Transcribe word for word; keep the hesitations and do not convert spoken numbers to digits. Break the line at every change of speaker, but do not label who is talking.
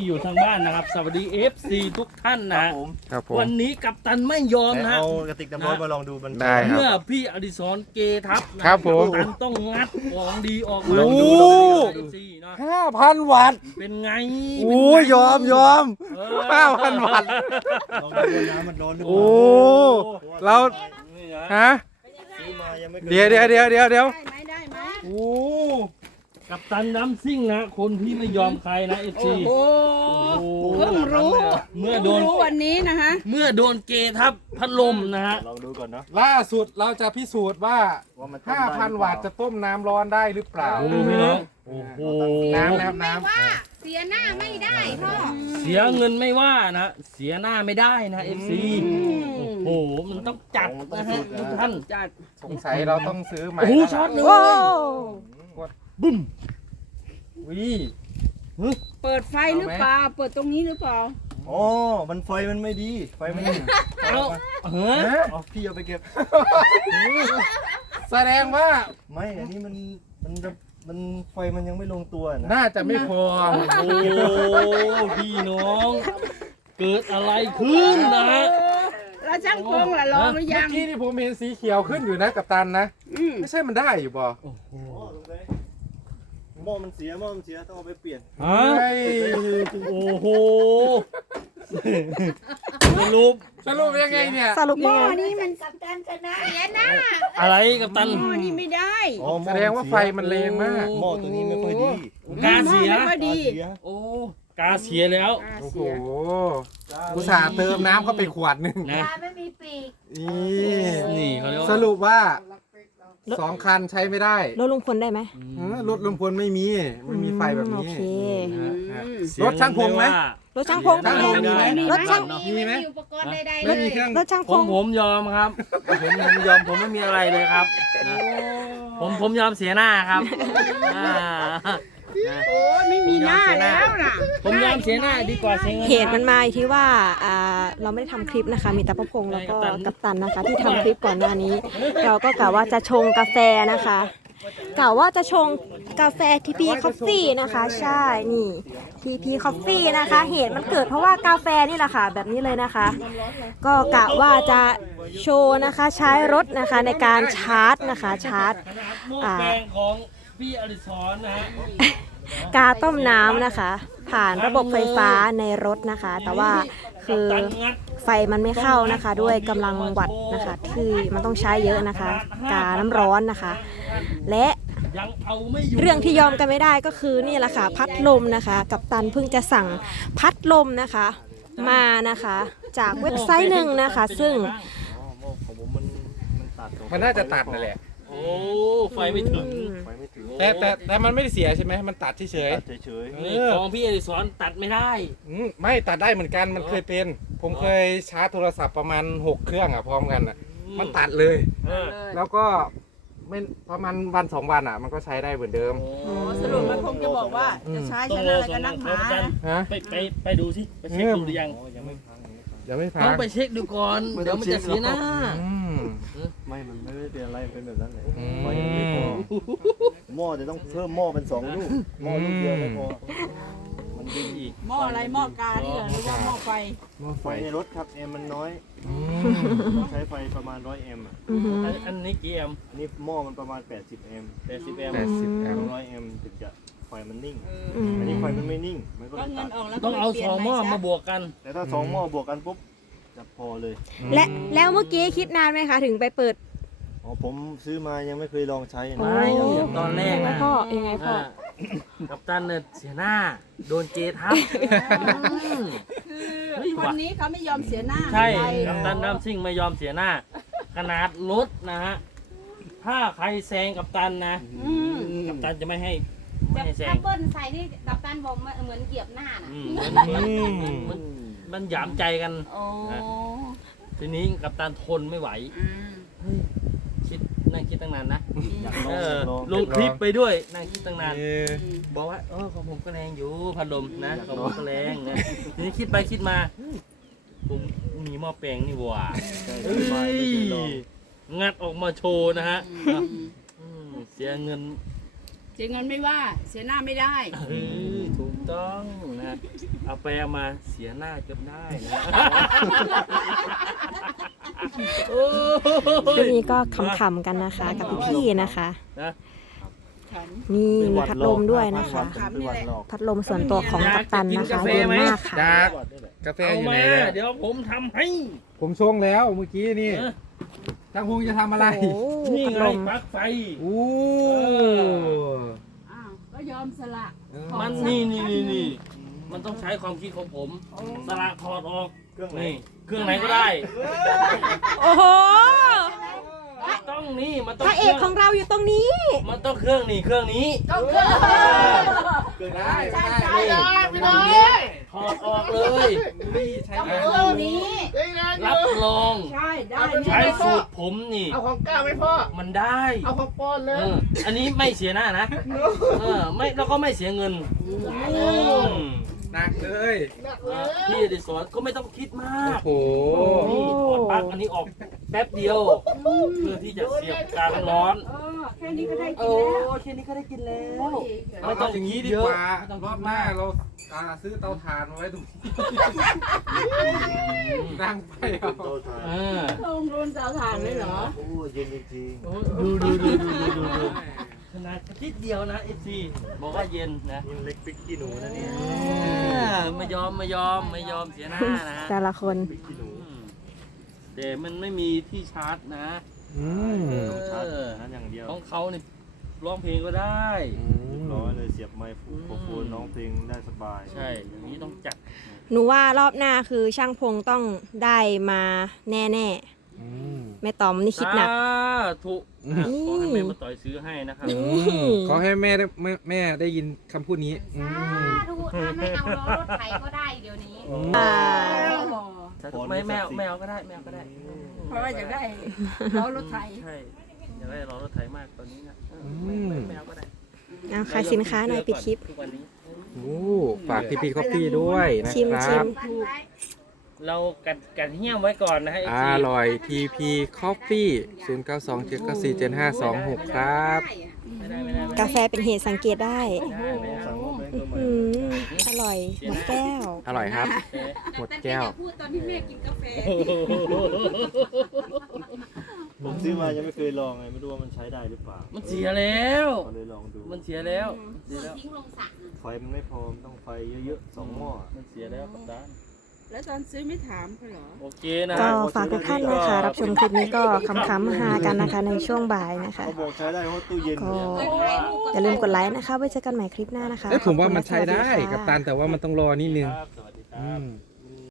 อยู่ทางบ้านนะครับสวัสดี เอฟ ซี ทุกท่านนะ
ครับผม
วันนี้กัปตันไม่ยอมนะ
เอากระติกน้ำร้อนมาลองดูมัน
ได้ครับ
เมื่อพี่อดิศรเกทับนะครับ
ผม
กัปตันต้องงัดของดีออกมา
โอ้
ดู
โห
เอฟซีนะ
ห้าพันวัตต์
เป็นไง
โอ้ยยอมยอม
เออ
ห้าพันวัตต์
ลองดูว่าน้ำมันร้อนหรือเป
โอ้
ล่า
เรา
นี่นะ
ฮะ
ซื้อมายังไม่ค
เดี๋ยวเดี๋ยวเดี๋ยวเดี๋ยวเดี๋ยว
ได้ไหมได้ไหม
โอ้
กัปตันน้ำซิ่งนะคนที่ไม่ยอมใครนะ เอฟ ซี
โอ้เพิ่งรู้
เมื่อโดน
รู้วันนี้นะคะ
เมื่อโดนเกทับพัดลมนะฮะ
ลองดูก่อนเนาะ
ล่าสุดเราจะพิสูจน์ว่า
ว่ามัน
ห้าพันวัตต์จะต้มน้ำร้อนได้หรือเปล่า
โอ้พี่น้องโอ้โห
น้ำนะครับน้
ว่าเสียหน้าไม่ได้พ่อ
เสียเงินไม่ว่านะเสียหน้าไม่ได้นะ เอฟ ซี โอ้โหมันต้องจัดนะฮะทุกท่าน
จัด
ำสงสัยเราต้องซื้อใหม่
โอ้โห
แล้ว
ช็อตเลย
บึ้มวิ
เปิดไฟหรือเปล่าเปิดตรงนี้หรือเปล่า
อ๋อมันไฟมันไม่ดีไฟมัน
เอาเฮ้ย
ฮะ
อ๋อพี่เอาไปเก็บ
แสดงว่า
ไม่อันนี้มันมันจะมันไฟมันยังไม่ลงตัวนะ
น่าจะไม่พอ
โอ้พี่น้อง เกิดอะไรขึ้นนะฮะ
แล้วช่างพงล่ะลองหรือ
เมื่
ยั
อง กี้ที่ผมเห็นสีเขียวขึ้นอยู่นะกับตันนะ
อืม
ไม่ใช่มันได้อยู่บ่
โอ้โห
อ๋อสงสัยหม้อมันเสียหม้อมันเสียต้องเอาไปเปลี่ยน
ฮะ
เฮ้ย
โอ้โหสรุป
สรุปยังไงเนี่ย
สรุป
หม้อ
ยังไง
นี่มันกับตันชนะเสียหน้า
อะไรกับตัน
หม้อนี่ไม่ได้
อ๋อห
แส
ม้อ
ดงว่าไฟมันแรงมาก
หม้อตัวนี้ไม่ค่อยดี
กาเสีย
หม้อไม่ค่อยดี
เสีย
โอ้กาเสียแล้ว
อ่า
โอ้โห
เสีย
อุตส่าห์เติมน้ำเข้าไปขวดหนึ่ง
นะ
ไม่มีปีก
นี่
นี่เขาเรียกว่า
สรุปว่าสองคันใช้ไม่ได้
รถลุงพลได้ไหม
เออรถลมพลไม่มีไม่มีไฟแบบ
โอ
นี้
เค
ฮะ
เสีย
รถช่างพงไหม
รถช่างพง
ช่างพงมีไหม
รถช่าง
มีไหม
อุปกรณ์ใดๆ
ไม่มีเครื่อง
รถช่าง
ผ
พ
ม
ง
ผมยอมครับผมผมยอมผมไม่มีอะไรเลยครับนะผมผมยอมเสียหน้าครับอ่า
โอ้ยไม่มีหน้าแล้วน่ะ
ผมยอมเสียหน้าดีกว่าเสียเงิน
เหตุมันมาอยู่ที่ว่าอ่าเราไม่ได้ทำคลิปนะคะ มีแต่ประพงษ์แล้วก็กัปตันนะคะ ที่ทำคลิปก่อนหน้านี้ เราก็กะว่าจะชงกาแฟนะคะกะว่าจะชงกาแฟทีพีคอฟฟี่นะคะ ใช่นี่ทีพีคอฟฟี่นะคะ เหตุมันเกิดเพราะว่ากาแฟนี่แหละค่ะแบบนี้เลยนะคะ ก็กะว่าจะโชว์นะคะใช้รถนะคะในการชาร์จนะคะชาร์จ
หม้อแปลงของพี่อดิศรนะฮะ
กาต้มน้ำนะคะ ผ่านระบบไฟฟ้าในรถนะคะ แต่ว่าคือไฟมันไม่เข้านะคะ ด้วยกำลังวัตต์นะคะ ที่มันต้องใช้เยอะนะคะ กาน้ำร้อนนะคะ และ
ยังเอาไม่อยู่
เรื่องที่ยอมกันไม่ได้ก็คือนี่แหละค่ะพัดลมนะคะกัปตันเพิ่งจะสั่งพัดลมนะคะมานะคะ จากเว็บไซต์หนึ่งนะคะ ซึ่ง
อ๋อหม้อของผมมันมันตัดตรง
มันน่าจะตัดนั่นแหละ
โอ้ไฟไม่ถึง
ไฟไม่ถึง
แต่แต่แต่มันไม่ได้เสียใช่ไหมมันตัดเฉย
ตัดเฉย
นี่ของพี่อดิศรตัดไม่ได้
ๆอืมไม่ตัดได้เหมือนกันมันเคยเป็น ผมเคยชาร์จโทรศัพท์ประมาณหกเครื่องอ่ะพร้อมกันอ่ะมันตัดเลย
เออ
แล้วก็ไม่ประมาณวันสองวันอ่ะ มันก็ใช้ได้เหมือนเดิม
โอ้
สรุปมันคงจะบอกว่าจะใช้
ต้อง
ช
ร
นะ
อ
อะไร
ส่
กั
ง
นนักห
เขา
นา
กัน
ฮะ
ไปไปไปดูสิไปเช็คดูหรือยัง
ๆอ๋อยังไม่พังยังไม่พัง
ยังไม่พั
ต้อง งไปเช็คดูก่อน
ไม่ต้
เดี๋ย
อ
ว
ง
มัน
เช็
จะ
ค
เสียหน้า
อืม
ไม่มันไม่ได้เป็นอะไรเป็นแบบนั้นเลย
อืม
ไฟยังไม่พอหม้อจะต้องเพิ่มหม้อเป็นสองลูกหม้อลูกเดียวไม่พอมันดีอีก
หม้ออะไรหม้อกาที่เหรอหรือว่าหม้อไฟ
หม้อไฟ
ไฟในรถครับแอมมันน้อย
อืม
ต้องใช้ไฟประมาณร้อยแอมป์อะ
อือหือ
อันอันนี้กี่แอมป์
อันนี้หม้อมันประมาณแปดสิบแอมป์
แปดสิบแอม
แป
ป์
ดสิบแอมป์
ร้อยแอมป์ถึงจะไฟมันนิ่ง
อืม
อันนี้ไฟมันไม่นิ่งมันก็เล
ก็
ย
เงิ
ตั
น
ด
ออกแล้ว
ต้องเอาสองหม้อมาบวกกัน
แต่ถ้าสองหม้อบวกกันปุ๊บจะพอเลย
และแล้วเมื่อกี้คิดนานไหมคะถึงไปเปิด
อ๋อผมซื้อมายังไม่เคยลองใช้
โอ้
นะ
ไม่อย่างตอนแรก
ยังไง
นะ
พ่อยังไงพ่อ
อ่ากัปตันเนี่ยเสียหน้า โดนเจทับอืม
คือคนนี้เขาไม่ยอมเสียหน้า
ใช่
ใคร
กัปตันน้ำซิ่งไม่ยอมเสียหน้า ขนาดรถนะฮะ ถ้าใครแซงกัปตันนะ
อืม
กัปตันจะไม่ให้ไม่ให้แซ
ถ้าง เปิ้ลใส่นี่กับตันบอกมาเหมือนเหยียบหน้าน่ะ
อืมมันมันมันมันหยามใจกัน
โอ้
ทีนี้กัปตันทนไม่ไหว
อืม
เฮ้ยคิดนั่งคิดตั้งนานนะ
อยากล
เอ
อง
อ
ลอง
ลงคลิปไปด้วยนั่งคิดตั้งนาน
เออ
บอกว่าเออของผมก็แรงอยู่พัดลมนะของผมก็แรงนะทีนี้คิดไปคิดมาเฮ้ยผมมีหม้อแปลงนี่หว่า
ใช่
เฮ้
ไม่เคยลอง
ยงัดออกมาโชว์นะฮะ
อืม
อืมเสียเงิน
เสียเงินไม่ว่า เสียหน้าไม่ได้
เฮ้ยถูกตต้องนะเอาไปเอามาเสียหน้าจนได้นะ โอ้
ช่วง
ย
นี้ก็ขำๆกันนะคะ กับพี่ๆนะคะ
นะ
ฉัน
มีมีพัดลมด้วยนะคะ
เป็นวันหลอก
พัดลมส่วนตัวของกัปตันนะคะเย็นมากค่ะ
จาก
วันนี่แหละ
กาแฟ
เอา
อยู่
มา
ไหนเนี่ย
เดี๋ยวผมทำให้
ผมชงแล้วเมื่อกี้นี่
เออ
ช่างพงจะทำอะไร
โอ้โห
นี่
พัด
ไง
ลม
ปลั๊กไฟ
อู้
อ้าวก็ยอมสละ
มันนี่นี่นี่นี่มันต้องใช้ความคิดของผมสละถอดออก
เครื่องไหน
นี่เครื่องไหนก็ได้
โอ้โห
ต้องนี่มันต้อ
พ
ง
ระเอกของเราอยู่ตรงนี้
มันต้องเครื่องนี่เครื่องนี้
ต้องเครื่อง
เกิดได้
ใช่
ได้
ใช่เลยพี่น้อง
ถอดออกเลย
นี่ใช้
ต้อง
ได้
เครื่องนี้
รับรอง
ใช่ได้
ใช้สูตรผมนี่
เอาของก้าวไหม่พ่อ
มันได้
เอาของปอนเล
เอย ออันนี้ไม่เสียหน้านะเออไม่แล้วก็ไม่เสียเงินอืม
หนักเลย
หนักเล
อ่ะ
ย
พี่ได้สอนก็ไม่ต้องคิดมาก
โอ้โห
นี่ถอดปลั๊กอันนี้ออกแป๊บเดียวเพื่อที่จะเสียบกลางร้อน
เออแค่นี้ก็ได้กิ
โอ้
นแล้ว
แค่นี้ก็ได้กินแล้ว
เอา
ไม่ต้อง
อย่างนี้
คิด
ดี
เย
ก
อะ
ว่า
ไม่ต้อง
รอบหน้าเราอ่าซื้อเตาถ่านมาไว้ตรงนี้นั่งไปเอา
โตทาน
เออ
ลงรุนเตาถ่านเลยเหรอ
โอ้เย็นจริง
โอ้ดูดูดูดูดูดูดูขนาดนิดเดียวนะเอฟซีบอกว่าเย็นนะ
ๆยินเล็กพริกขี้หนูนะเนี่ย
ไม่ยอมไม่ยอมไม่ยอมเสียหน้านะ
แต่ละคน
พริกขี้หนู
อืมแต่มันไม่มีที่ชาร์จนะ
อืม
ต้องชาร์จนั้นอย่างเดียว
ของเขาเนี่ยร้องเพลงก็ได้
ร้อยเลยเสียบไมค์ฟูโฟนน้องเพลงได้สบาย
ใช่อย่างนี้ต้องจัด
หนูว่ารอบหน้าคือช่างพงต้องได้มาแน่
อืม
ๆแม่ต๋อมนี่คิดหนัก
สาธุนะขอให้แม่มาต่อยซื้อให้นะครับ
นี่
อืมขอให้แม่ได้แม่แม่ได้ยินคำพูดนี้อืม
ดูถ้าไม่เอาล้อรถไถก็ได้เดี๋ยวนี้
อ่า
ไม่แมวแมวก็ได้แมวก็ได้
เพราะว่าอยากได้ล้อรถไถ
ใช่อยากได้รอรถไถมากตอนนี้นะเออ
อืม
แมวก็ได้
เอาขายสินค้าหน่อยปิดคลิป
ทุกวันนี้
โอ้ฝากทีพีคอฟฟี่ด้วยนะ
ชิม
ค
ชิ
รับ
ม
เรากัดกัดเหี้ยมไว้ก่อนนะฮะ
อร่อยทีพีคอฟฟี่ศูนย์เก้าสองเจ็ดเก้าสี่เจ็ดห้าสองหกครับ
ไม่ได้ไม่ได้ไม่ได้
กาแฟเป็นเหตุสังเกตได้
ไม่ได้ไม่ได้
สั่งมาเป็นตัวใหม่
อืมอร่อยหมดแก้ว
อร่อยครับ
เอ๊ะ
หมดแก้ว
พูดตอนที่แม่กินกาแฟ
ผมซื้อมายังไม่เคยลองไงไม่รู้ว่ามันใช้ได้หรือเปล่า
มันเสียแล้ว
ก็เลยลองดู
มันเสียแล้วเสียแล้ว
ทิ้งลงสระ
ไฟมันไม่พอมันต้องไฟเยอะๆสองหม้อ
มันเสียแล้วกัปตัน
แล้วตอนซื้อไม่ถามเขาเหรอ
โอเคนะ
ก็
ฮะ
ฝากทุกท่านนะคะ รับชมคลิปนี้ก็คำๆฮากันนะคะในช่วงบ่ายนะคะ
เขาบอกใช้ได้เพราะตู้เย็น
ก็
เนี่ย
อย่าลืมกดไลค์นะคะไว้เจอกันใหม่คลิปหน้านะคะ
เอ้ยผมว่า
ขอบคุณ
มันใช้ได้
และสวัส
กับ
ค่ะ
ตันแต่ว่ามันต้องรอนิดนึง
ครับสวัสดีค
อื
รับ
ม